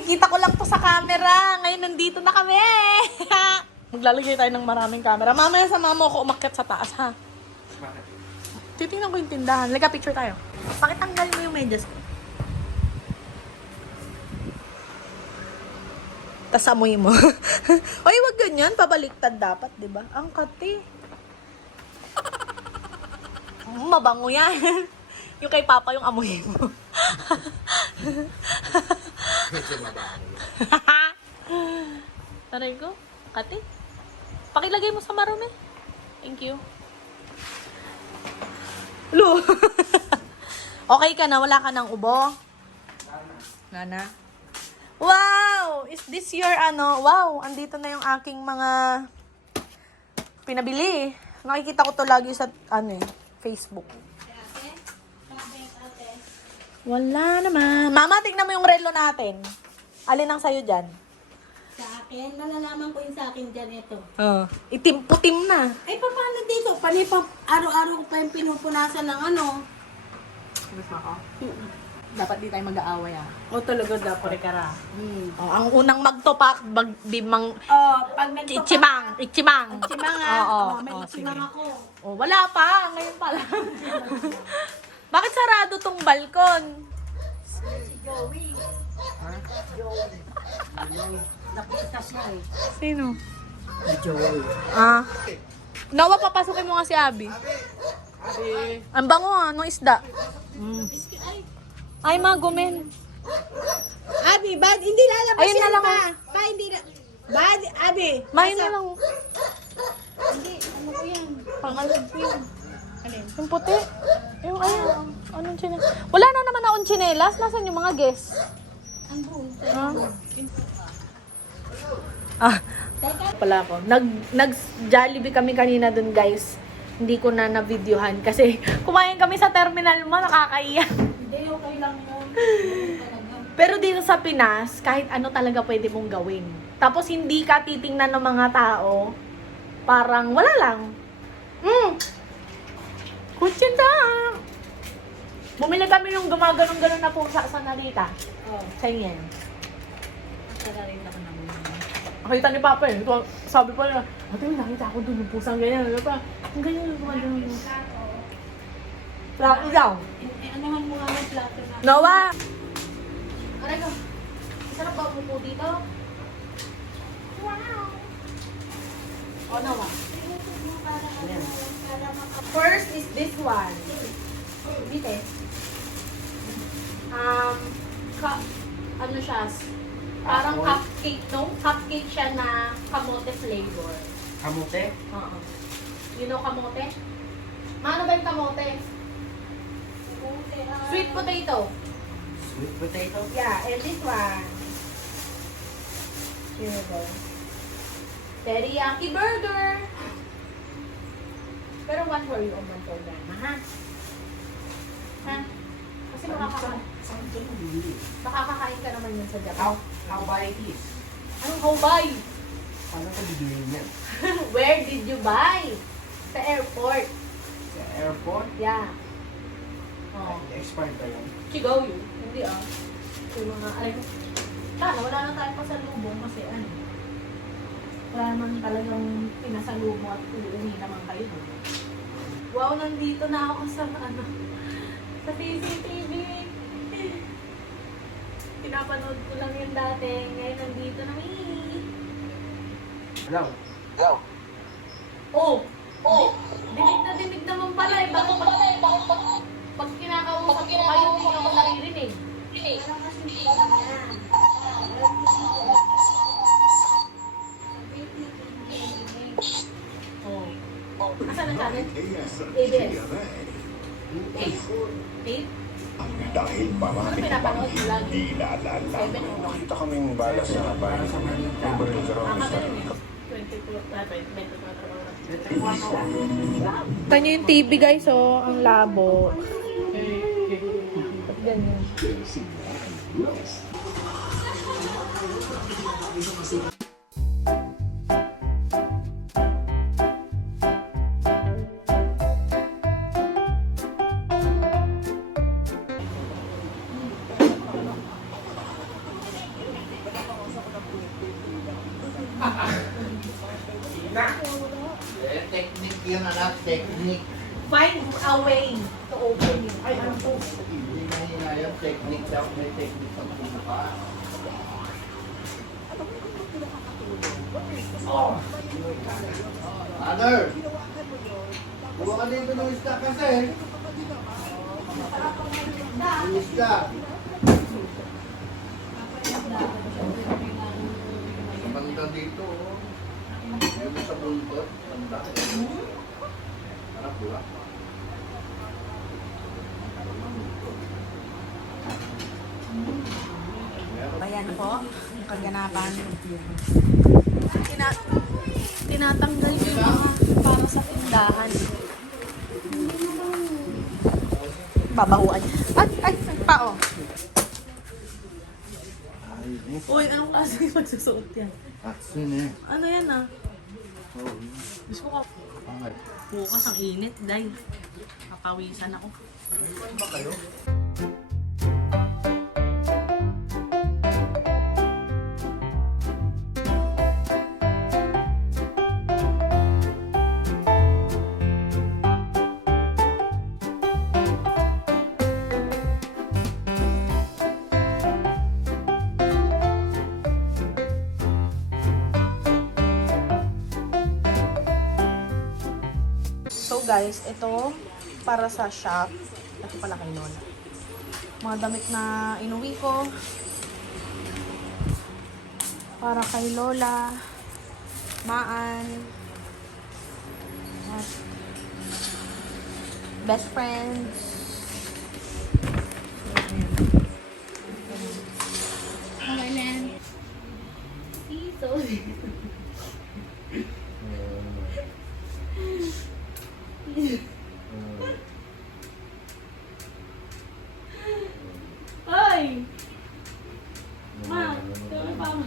nakikita ko lang to sa camera. Ngayon, nandito na kami. Maglalagay tayo ng maraming camera. Mamaya sa mama ko umakyat sa taas, ha? Titingnan ko yung tindahan. Laga picture tayo. Pakitanggal mo yung medyas ko. Tas amoy mo. Ay, wag ganyan. Pabaliktad dapat, di ba? Ang kati. Mabango yan. Yung kay Papa yung amoy mo. Taray ko. Kati. Pakilagay mo sa marumi. Thank you. Lu. Okay ka na? Wala ka ng ubo? Nana. Wow! Is this your ano? Wow! Andito na yung aking mga pinabili. Nakikita ko to lagi sa Facebook. Wala naman. Mama, tignan mo yung relo natin. Alin ang sayo dyan? Sa akin, malalaman ko yung sa akin dyan ito. Itim-putim na. Ay, paano dito? Araw-araw ko pa yung pinupunasan ng ano. Gusto ako? Dapat di tayo mag-aaway, O talaga dapat. Kore-kara. Ang unang magtopak, bimang Pag nagtopak. Ichimang. Ichimang may ichimang sige. ako. Wala pa. Ngayon pa lang. Bakit sarado tong balkon? Si Joey. Joey. Napitas niya eh. Sino? Si Joey. Nawa, papasukin mo nga si Abby. Ang bango no isda. Ay, magumin. Abi, bad, hindi lalabas Ayun na yan lang, pa. Pa, hindi na. Bad, Abi. Mahin na lang. Hindi, ano ko yan? Pangalag ko yun. Yung puti. Yung ayun. Anong chinelas? Wala na naman akong chinelas. Nasaan yung mga guests? Andun. Pala ako. Nag-Jollibee kami kanina dun, guys. Hindi ko na na-videohan kasi kumain kami sa terminal mo, nakakaiyak. Hindi, okay lang yun. Pero dito sa Pinas, kahit ano talaga pwede mong gawin. Tapos hindi ka titingnan ng mga tao, parang wala lang. Kutsinta! Bumili kami yung gumaganon-ganon na pusa sa Narita. Sa inyo. Rin ako naman. Nakita ni Papa eh. Sabi pa nila, ate, nakita ako dun yung pusang ganyan. Ang ganyan yung gumaganon. Plato daw. Anuhan mo nga ng plato na. Noah! Aray ko. Sarap ba upo dito? Wow! O, Noah. First is this one. Bites. Ano siya? Parang cupcake, no? Cupcake siya na kamote flavor. Kamote? Oo. You know kamote? Ano ba yung kamote? Sweet potato. Sweet potato? Yeah, and this one. Here we go. Teriyaki burger. Pero one for you, one for Grandma, ha? Ha? Kasi makakakain ka naman yun sa Japan. How buy this? Anong how buy? Paano ko bibili yan? Where did you buy? Sa airport. Sa airport? Yeah. Oh. Expired ba yan? Chigaw yun. Hindi Yung mga, sana wala na tayong pasalubong kasi wala naman talagang pinasalubong at uuwi naman kayo. Wow, nandito na ako sa sa CCTV. Pinapanood ko lang yun dati. Ngayon nandito na Hello? Oh! Dinig naman pala eh. Bakit pag kinakausap ko kayo, hindi ako naririnig. Asan ang channel? ABS. 8? Dahil marami Ano pinapanood pang lagi? hindi naalala. 7 o 1? Nakita kaming bala sa bayan. May baril ka raw Ano sa... yun eh? 24. Kanya yung TV guys, oh. Ang labo. Ganyan. technique. Find a way to open it. Ay, ano po? Hindi mahina yung technique daw. May technique ang pinuka. Mother! Buwa ka dito ng isda kasi. Yung isda. Banda dito. Oh. Yung sa buntot. Banda. Harap buwa. Ayan po, yung kaganapan. Tinatanggal ko yung mga para sa tindahan. Babahuan. Ay, pao. Uy, anong klase magsusuot yan? Action eh. Ano yan ah? Oh, Gusto ko pangat. bukas ang init, dahil kapawisan ako. Ba kayo? So guys, ito para sa shop. Ito pala kay Lola. Mga damit na inuwi ko. Para kay Lola. Maan. At best friends. Kawalan. Ito. Ay! Ma, kami pa ma.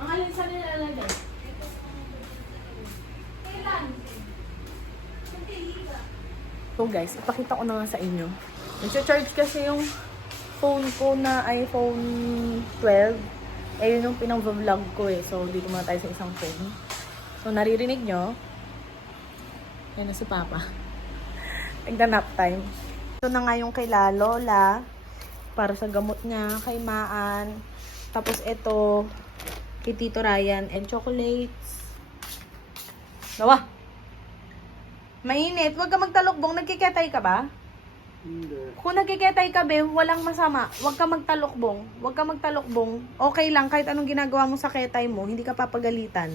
Ang alin sa nilalagay? So guys, ipakita ko na nga sa inyo. Nag-charge kasi yung phone ko na iPhone 12. Eh, yun yung pinang-vlog ko eh. So, dito muna tayo sa isang phone. So, naririnig nyo. Yan na si Papa. Nagda-nap time. Ito na nga yung kay Lola. Para sa gamot niya. Kay Maan. Tapos ito, kay Tito Ryan. And chocolates. Gawa! Mainit. Huwag ka magtalokbong. Nagkiketay ka ba? Hindi. Kung nagkiketay ka, be, walang masama. Huwag ka magtalokbong. Huwag ka magtalokbong. Okay lang, kahit anong ginagawa mo sa ketay mo, hindi ka papagalitan.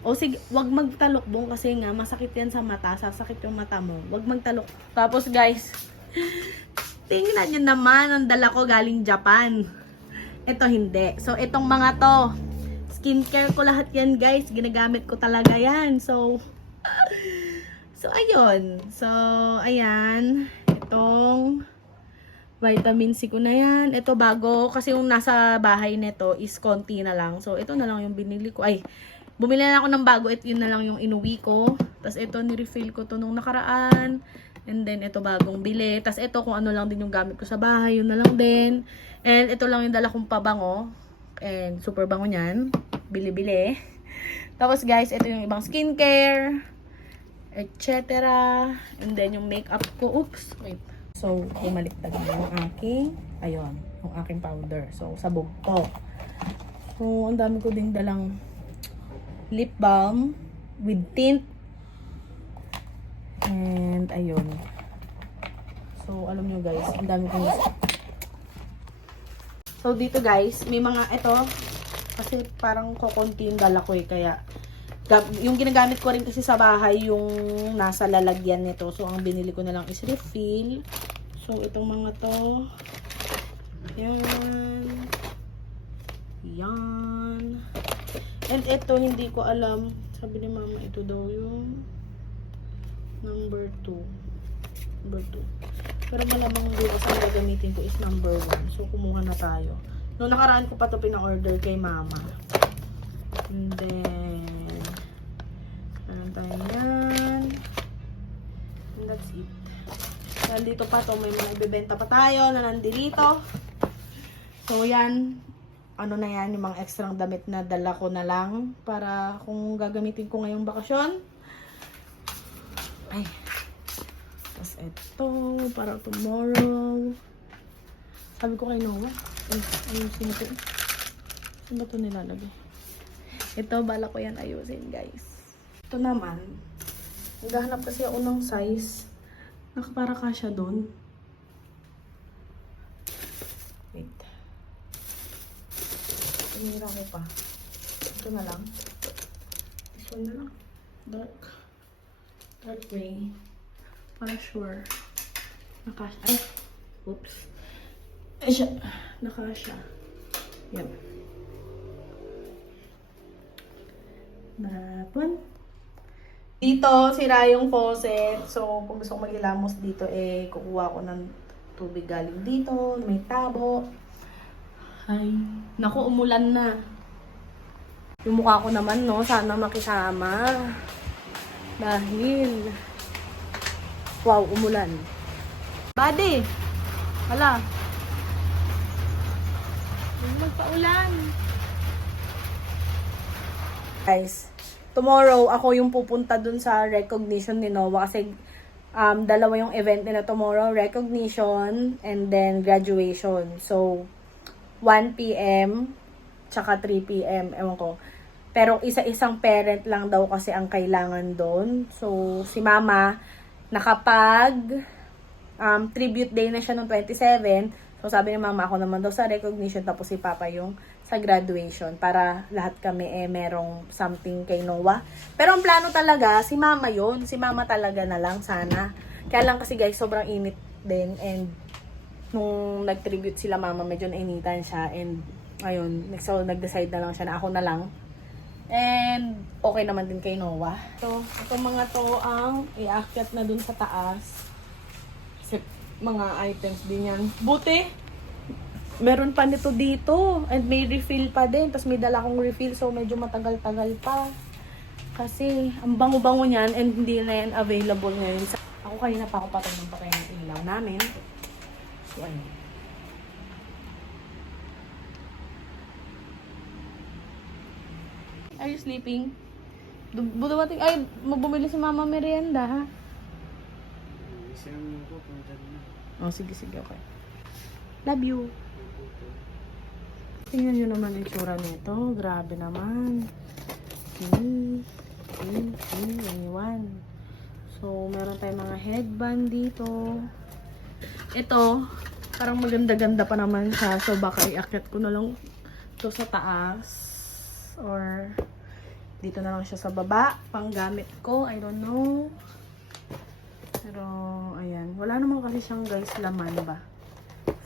O sige, huwag magtalokbong kasi nga, masakit yan sa mata. Sasakit yung mata mo. Huwag magtalok. Tapos guys, tingnan nyo naman, ang dala ko galing Japan. Ito hindi. So, itong mga to, skincare ko lahat yan guys. Ginagamit ko talaga yan. So, ayun. So, ayan. Itong vitamin C ko na yan. Ito bago. Kasi yung nasa bahay nito is konti na lang. So, ito na lang yung binili ko. Ay, bumili na ako ng bago. Ito yun na lang yung inuwi ko. Tapos ito, nirefill ko to nung nakaraan. And then, ito bagong bili. Tapos ito, kung ano lang din yung gamit ko sa bahay. Yun na lang din. And ito lang yung dala kong pabango. And super bango niyan. Bili-bili. Tapos guys, ito yung ibang skincare. Etc. And then yung makeup ko. Oops. Wait. So, bumaliktad na yung aking, ayun, yung aking powder. So, sabog to. So, ang dami ko ding dalang lip balm with tint. And, ayun. So, alam nyo guys, ang dami ko. So, dito guys, may mga, ito, kasi parang kukunti yung dala ko eh, kaya, yung ginagamit ko rin kasi sa bahay yung nasa lalagyan nito. So, ang binili ko na lang is refill. So, itong mga to. Yan. Yan. And ito, hindi ko alam. Sabi ni mama, ito daw yung number 2. Number 2. Pero malamang hindi kasi ang gagamitin ko is number 1. So, kumuha na tayo. Noong nakaraan ko pa ito pina-order kay mama. And then, meron tayo yan. And that's it. Nandito pa to, may mga ibebenta pa tayo na nandito. So yan, ano na yan, yung mga extrang damit na dala ko na lang para kung gagamitin ko ngayong bakasyon. Ay. Tapos ito, para tomorrow. Sabi ko kay Noah, ayusin ko. Saan ba ito nilalagay? Ito, bala ko yan ayusin, guys. Ito naman, naghahanap kasi ako ng size. Nakapara ka siya doon. Wait. Tumira ko pa. Ito na lang. This one na lang. Dark. Dark gray. Para sure. Nakasya. Ay! Oops. Ay siya. Nakasya. Yan. That one. Dito, sira yung faucet. So, kung gusto ko maghilamos dito, kukuha ko ng tubig galing dito. May tabo. Ay, naku, umulan na. Yung mukha ko naman, no, sana makisama. Dahil, wow, umulan. Buddy! Hala. Magpaulan. Guys, tomorrow, ako yung pupunta dun sa recognition ni Noah kasi dalawa yung event nila tomorrow, recognition and then graduation. So, 1 p.m. tsaka 3 p.m. Ewan ko. Pero isa-isang parent lang daw kasi ang kailangan doon. So, si Mama, nakapag tribute day na siya noong 27. So, sabi ni Mama, ako naman daw sa recognition, tapos si Papa yung sa graduation. Para lahat kami merong something kay Noah. Pero ang plano talaga, si Mama yun. Si Mama talaga na lang sana. Kaya lang kasi guys, sobrang init din. And nung nag-tribute sila Mama, medyo nainitan siya. And ayun, so nag-decide na lang siya na ako na lang. And okay naman din kay Noah. So, itong mga to ang iakyat na dun sa taas. Kasi mga items din yan. Buti, meron pa nito dito. And may refill pa din. Tapos may dala akong refill. So, medyo matagal-tagal pa. Kasi, ang bango-bango niyan. And hindi na yan available ngayon. Ako kanina pa ako patay ng ilaw namin. So, ayun. Are you sleeping? Budawating, ay, magbumili si Mama merienda, ha? Oh, sige, okay. Love you. Tingnan nyo naman yung tsura nito. Grabe naman. Iwan. So, meron tayong mga headband dito. Ito, parang maganda-ganda pa naman siya. So, baka iakyat ko na lang ito sa taas. Or, dito na lang siya sa baba. Panggamit ko. I don't know. Pero, ayan. Wala naman kasi siyang guys laman ba.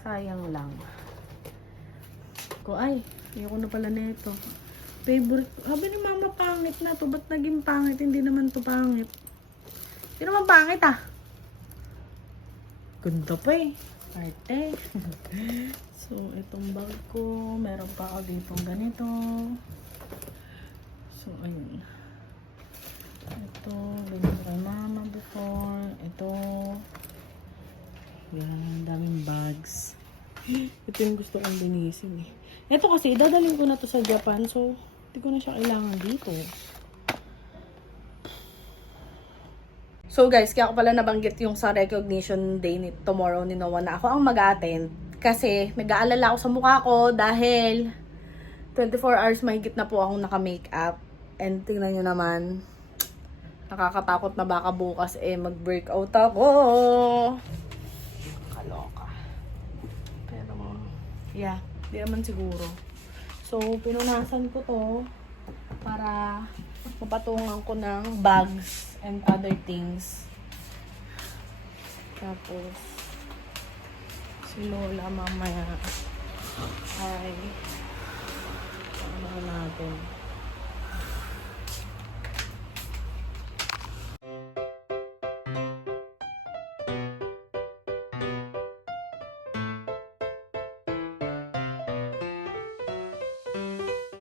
Sayang lang. Ay, ayoko na pala nito. Favorite. Sabi ni Mama pangit na to. Ba't naging pangit? Hindi naman to pangit. Hindi naman pangit ah. Ganda pa eh. Arte. So, itong bag ko. Meron pa ako ditong ganito. So, ayun. Ito, binili kay Mama before. Ito. Yan, daming bags. Ito yung gusto kong linisin eh. Ito kasi, dadalhin ko na to sa Japan. So, hindi ko na siya kailangan dito. So guys, kaya ako pala nabanggit yung sa recognition day ni tomorrow ni Noah na ako ang mag-attend. Kasi nag-aalala ako sa mukha ko dahil 24 hours mahigit na po akong naka-makeup. And tingnan nyo naman, nakakatakot na baka bukas mag-breakout ako. Kaloka. Pero, yeah, di naman siguro. So, pinunasan ko to para mapatungan ko ng bags and other things. Tapos, si Lola mamaya ay